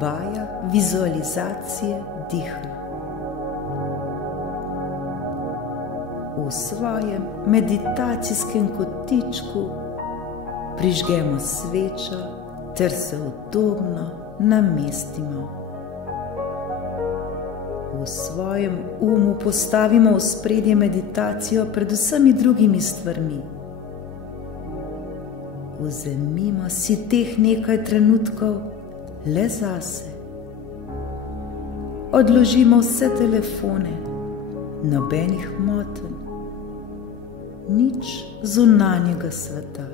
Vaja vizualizacije diha. V svojem meditacijskem kotičku prižgemo svečo ter se udobno namestimo. V svojem umu postavimo v ospredje meditacijo pred vsemi drugimi stvarmi. Vzemimo si teh nekaj trenutkov le zase. Odložimo vse telefone, nobenih motenj, nič zunanjega sveta.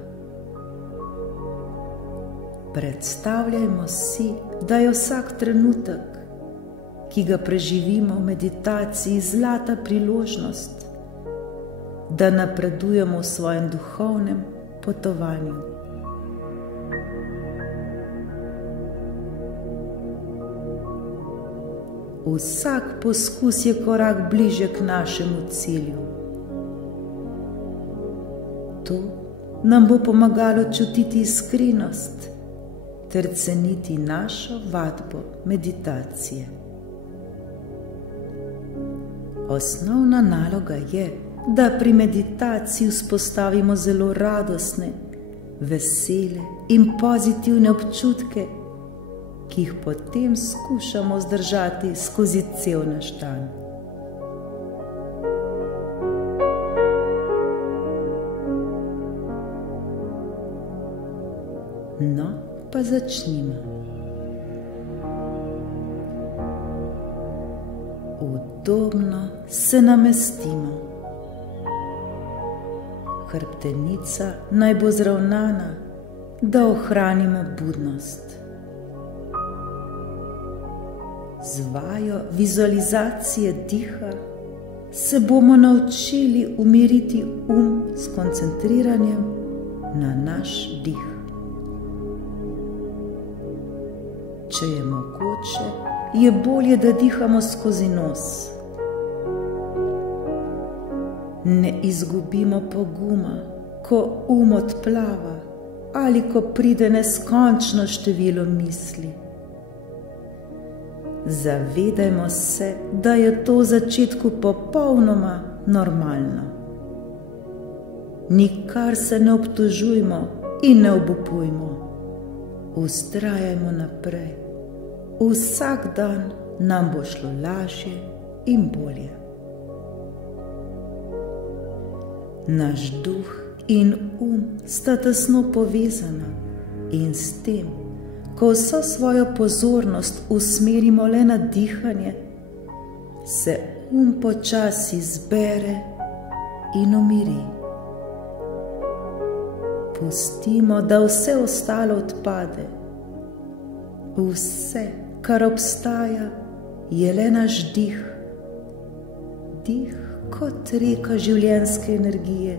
Predstavljajmo si, da je vsak trenutek, ki ga preživimo v meditaciji, zlata priložnost, da napredujemo v svojem duhovnem potovanju. Vsak poskus je korak bliže k našemu cilju. To nam bo pomagalo čutiti iskrenost ter ceniti našo vadbo meditacije. Osnovna naloga je, da pri meditaciji vzpostavimo zelo radostne, vesele in pozitivne občutke, ki jih potem skušamo zdržati skozi cel naš dan. No, pa začnimo. Udobno se namestimo. Hrbtenica naj bo zravnana, da ohranimo budnost. Z vajo vizualizacije diha se bomo naučili umiriti s koncentriranjem na naš dih. Če je mogoče, je bolje, da dihamo skozi nos. Ne izgubimo poguma, ko odplava ali ko pride neskončno število misli. Zavedajmo se, da je to v začetku popolnoma normalno. Nikar se ne obtožujmo in ne obupujmo. Vztrajajmo naprej. Vsak dan nam bo šlo lažje in bolje. Naš duh in sta tesno povezana in s tem, ko vso svojo pozornost usmerimo le na dihanje, se počasi zbere in umiri. Pustimo, da vse ostalo odpade. Vse, kar obstaja, je le naš dih. Dih kot reka življenjske energije,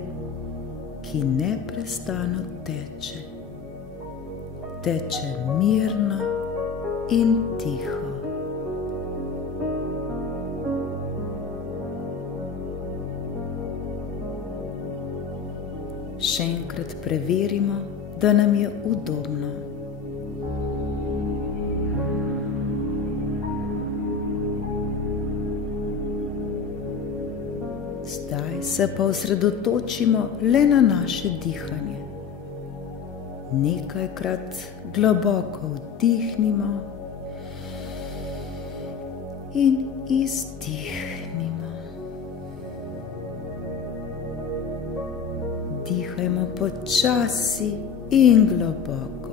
ki neprestano teče. Teče mirno in tiho. Še enkrat preverimo, da nam je udobno. Zdaj se pa osredotočimo le na naše dihanje. Nekajkrat globoko vdihnimo in izdihnimo. Dihajmo počasi in globoko.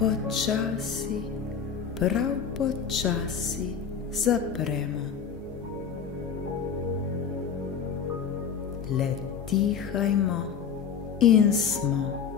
Počasi, prav počasi zapremo. Le dihajmo in smo.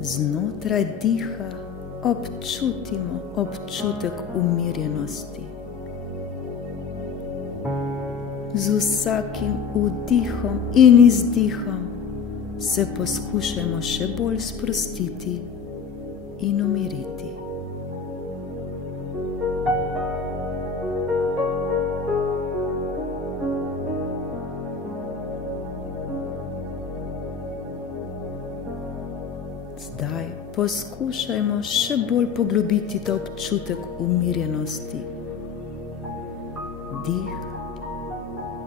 Znotraj diha občutimo občutek umirjenosti. Z vsakim vdihom in izdihom se poskušajmo še bolj sprostiti in umiriti. Zdaj poskušajmo še bolj poglobiti ta občutek umirjenosti. Dih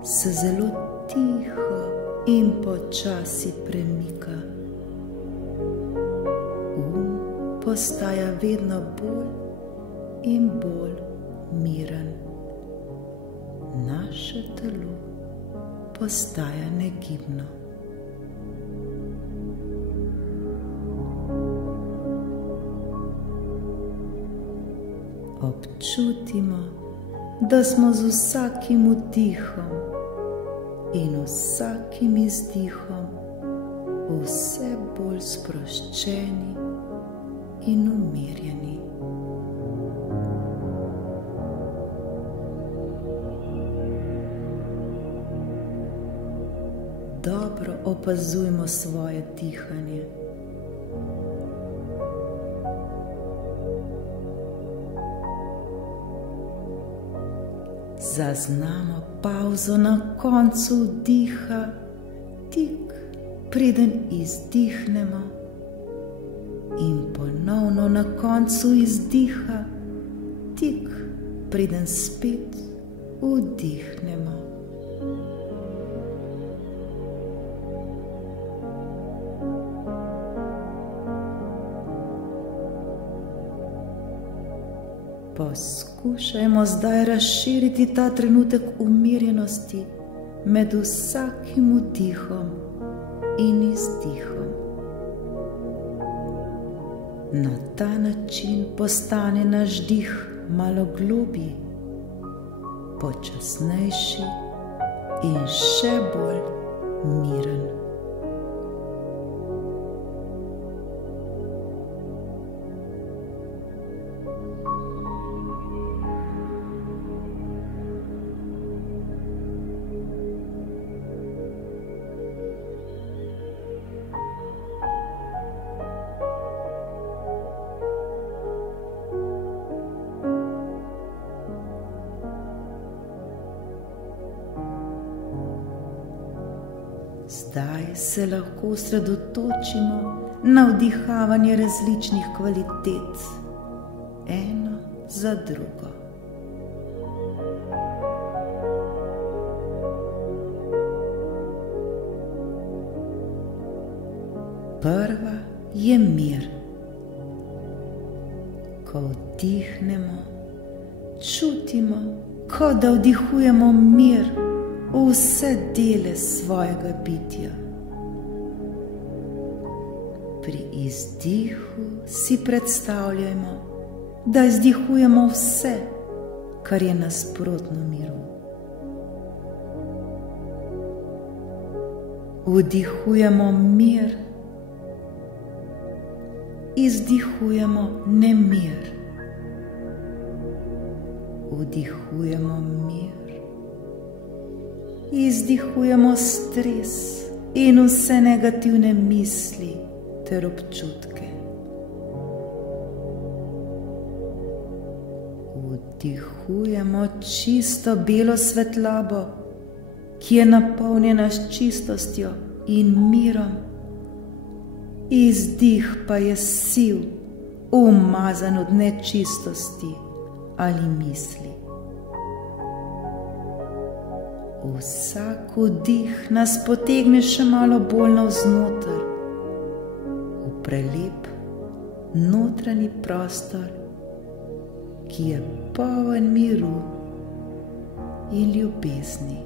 se zelo tiho in počasi premika. Postaja vedno bolj in bolj miren. Naše telo postaja negibno. Občutimo, da smo z vsakim vdihom in vsakim izdihom vse bolj sproščeni in umirjeni. Dobro opazujmo svoje dihanje. Zaznamo pavzo na koncu vdiha, tik preden izdihnemo, in ponovno na koncu izdiha, tik preden spet vdihnemo. Poskušajmo zdaj razširiti ta trenutek umirjenosti med vsakim vdihom in izdihom. Na ta način postane naš dih malo globlji, počasnejši in še bolj miren. Zdaj se lahko osredotočimo na vdihavanje različnih kvalitet, eno za drugo. Prva je mir. Ko vdihnemo, čutimo, kot da vdihujemo mir v vse dele svojega bitja. Pri izdihu si predstavljajmo, da izdihujemo vse, kar je nasprotno miru. Vdihujemo mir, izdihujemo nemir. Vdihujemo mir, izdihujemo stres in vse negativne misli ter občutke. Vdihujemo čisto belo svetlobo, ki je napolnjena s čistostjo in mirom. Izdih pa je siv, umazan od nečistosti ali misli. Vsak vdih nas potegne še malo bolj navznoter, v prelep notranji prostor, ki je poln miru in ljubezni.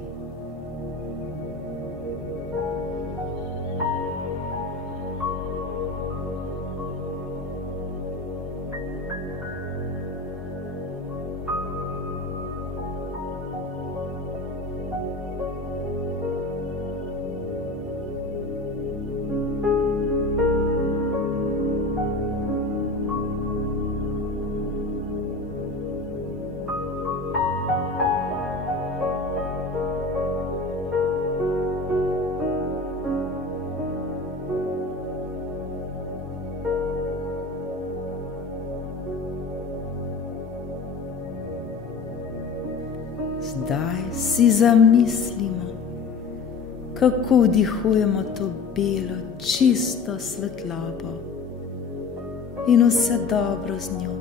Zdaj si zamislimo, kako vdihujemo to belo, čisto svetlobo in vse dobro z njo,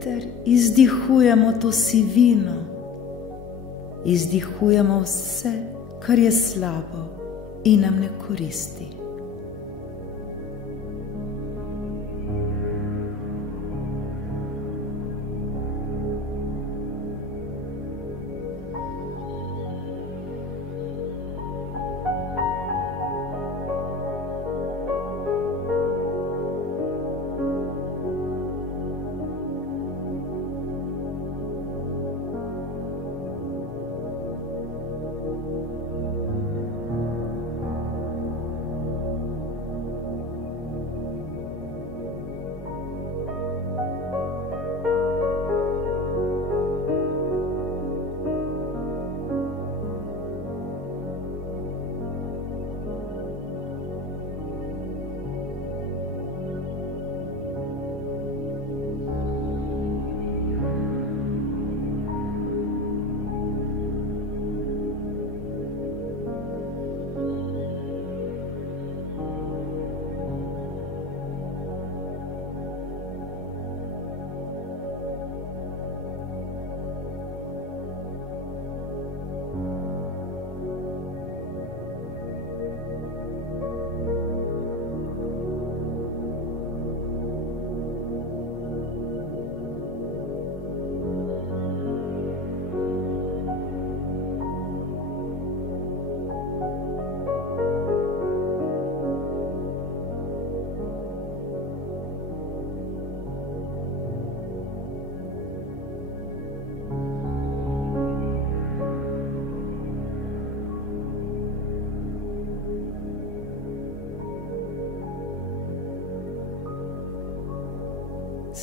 ter izdihujemo to sivino, izdihujemo vse, kar je slabo in nam ne koristi.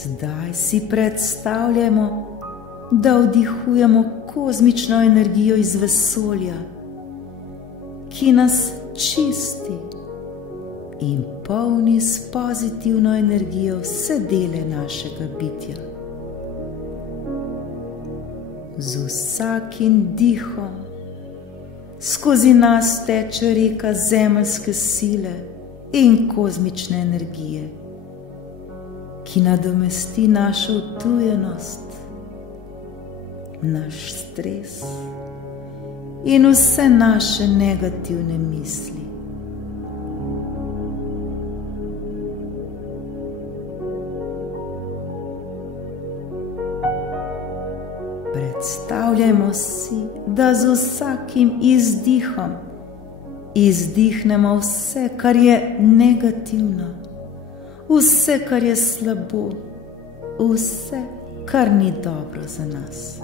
Zdaj si predstavljamo, da vdihujemo kozmično energijo iz vesolja, ki nas čisti in polni s pozitivno energijo vse dele našega bitja. Z vsakim dihom skozi nas teče reka zemeljske sile in kozmične energije, ki nadomesti našo utujenost, naš stres in vse naše negativne misli. Predstavljajmo si, da z vsakim izdihom izdihnemo vse, kar je negativno, vse, kar je slabo, vse, kar ni dobro za nas.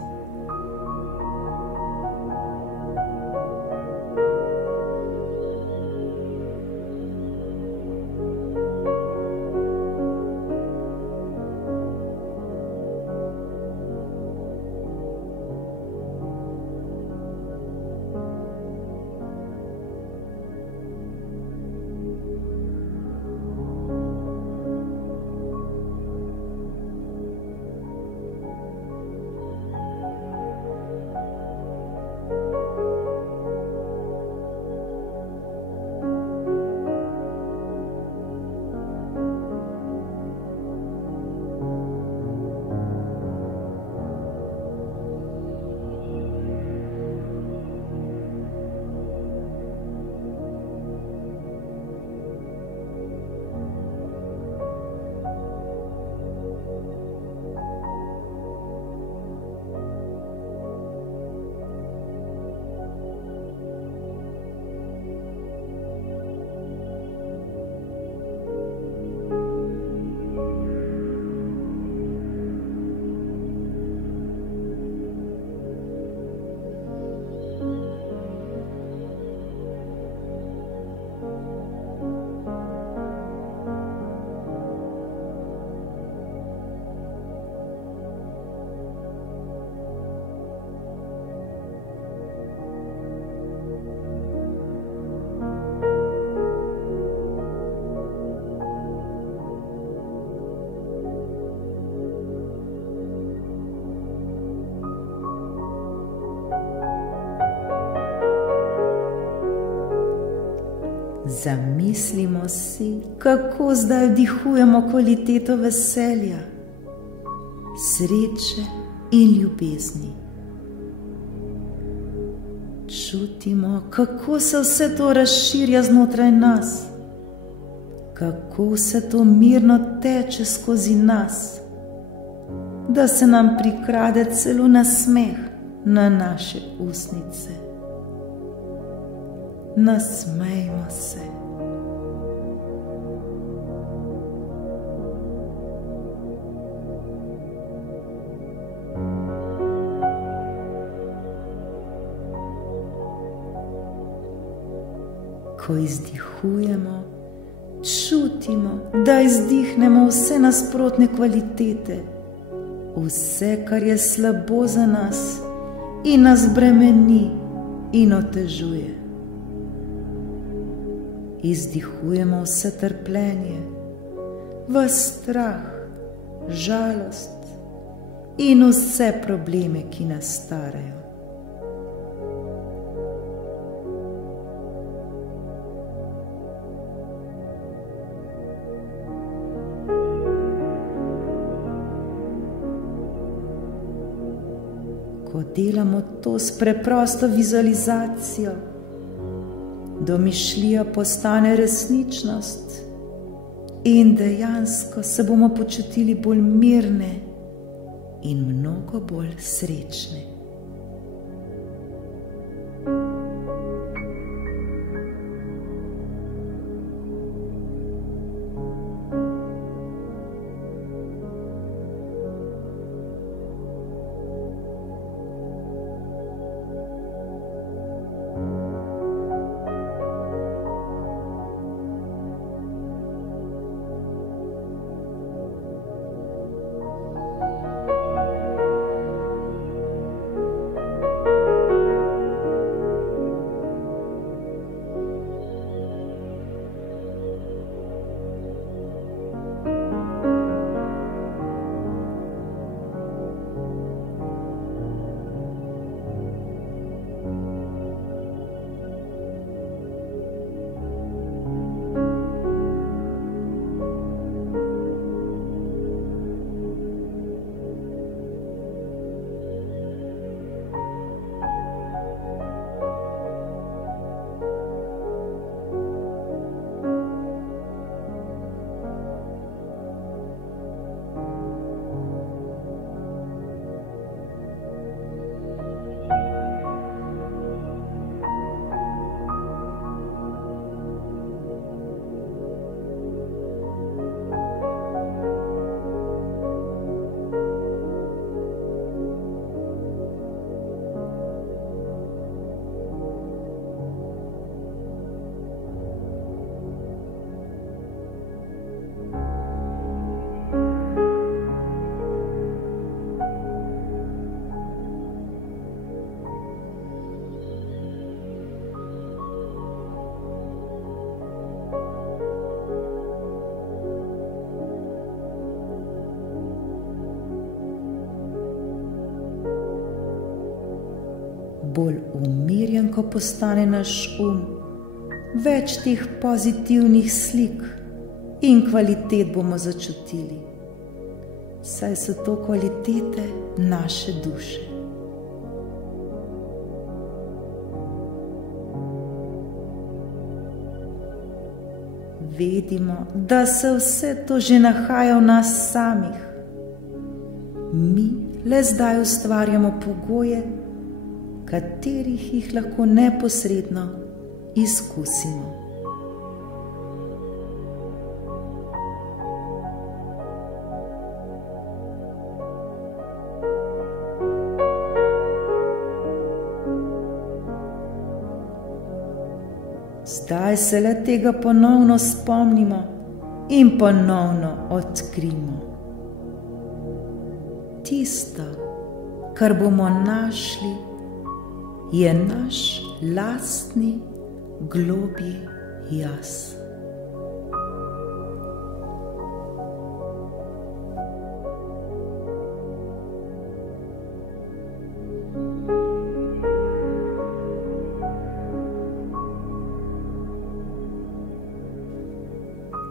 Zamislimo si, kako zdaj vdihujemo kvaliteto veselja, sreče in ljubezni. Čutimo, kako se vse to razširja znotraj nas, kako vse to mirno teče skozi nas, da se nam prikrade celo nasmeh na naše ustnice. Nasmejmo se. Ko izdihujemo, čutimo, da izdihnemo vse nasprotne kvalitete, vse, kar je slabo za nas in nas bremeni in otežuje. Izdihujemo vse trpljenje, ves strah, žalost in vse probleme, ki nas starajo. Ko delamo to s preprosto vizualizacijo, domišljija postane resničnost in dejansko se bomo počutili bolj mirne in mnogo bolj srečne. Bolj umirjen, ko postane naš več teh pozitivnih slik in kvalitet bomo začutili, saj so to kvalitete naše duše. Vedimo, da se vse to že nahaja v nas samih. Mi le zdaj ustvarjamo pogoje, katerih jih lahko neposredno izkusimo. Zdaj se le tega ponovno spomnimo in ponovno odkrijmo. Tisto, kar bomo našli, je naš lastni globlji jaz.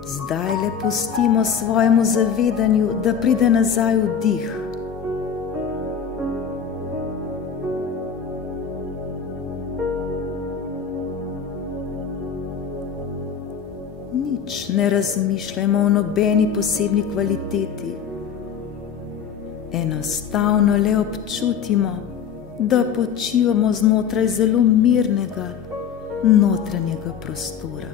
Zdaj le pustimo svojemu zavedanju, da pride nazaj vdih. Nič ne razmišljajmo o nobeni posebni kvaliteti. Enostavno le občutimo, da počivamo znotraj zelo mirnega notranjega prostora.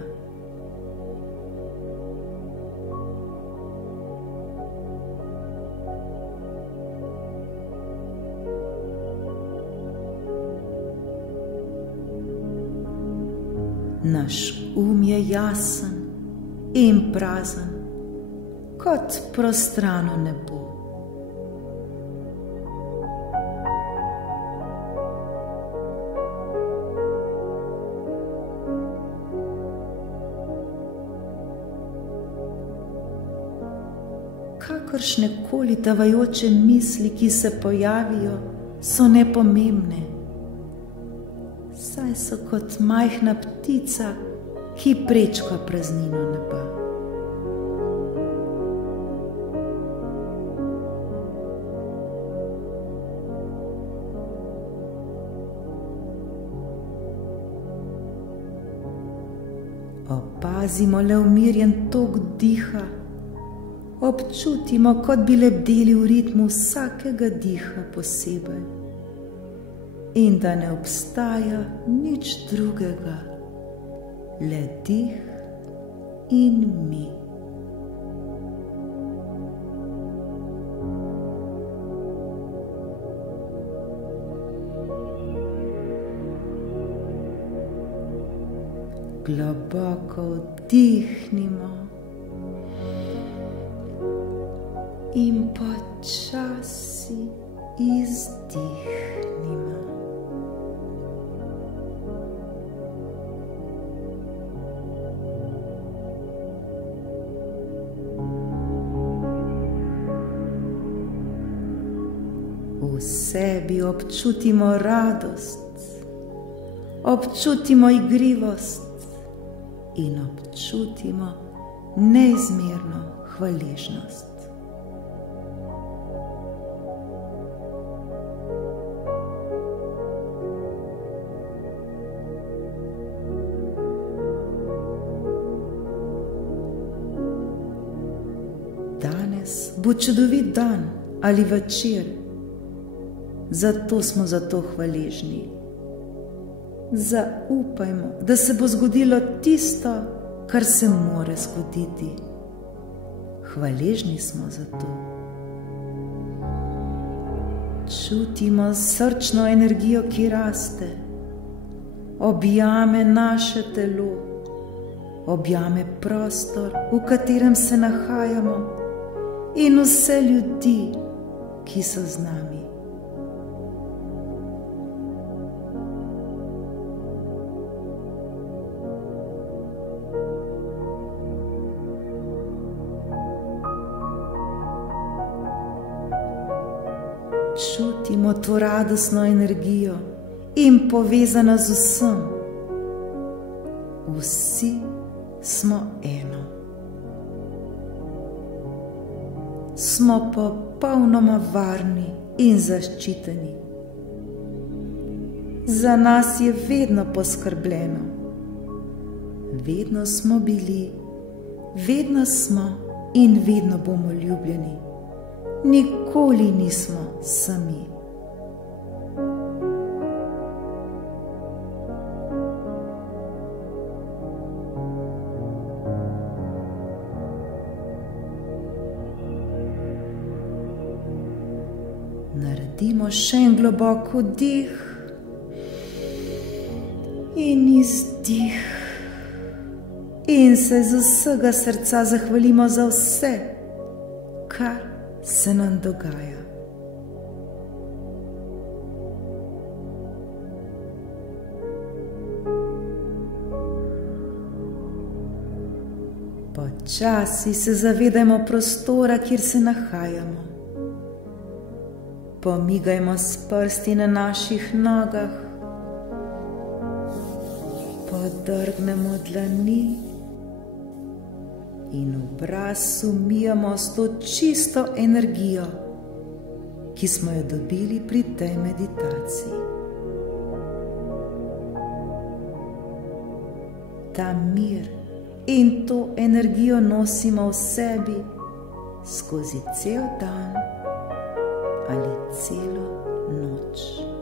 Naš je jasen in prazen, kot prostrano nebo. Kakršne koli tavajoče misli, ki se pojavijo, so nepomembne. Saj so kot majhna ptica, ki prečka praznino neba. Opazimo le umirjen tok diha, občutimo, kot bi lebdeli v ritmu vsakega diha posebej. In da ne obstaja nič drugega, le dih in mi. Globoko vdihnimo in počasi izdihnimo. V sebi občutimo radost, občutimo igrivost in občutimo neizmerno hvaležnost. Danes bo čudovit dan ali večer, zato smo za to hvaležni. Zaupajmo, da se bo zgodilo tisto, kar se more zgoditi. Hvaležni smo za to. Čutimo srčno energijo, ki raste, objame naše telo, objame prostor, v katerem se nahajamo, in vse ljudi, ki so z nami. Čutimo to radostno energijo in povezano z vsem. Vsi smo eno. Smo popolnoma varni in zaščiteni. Za nas je vedno poskrbljeno. Vedno smo bili, vedno smo in vedno bomo ljubljeni. Nikoli nismo sami. Naredimo še en globok vdih in izdih. In se z vsega srca zahvalimo za vse, kar se nam dogaja. Počasi se zavedajmo prostora, kjer se nahajamo. Pomigajmo s prsti na naših nogah, podrgnemo dlani in obraz umijamo s to čisto energijo, ki smo jo dobili pri tej meditaciji. Ta mir in to energijo nosimo v sebi skozi cel dan ali celo noč.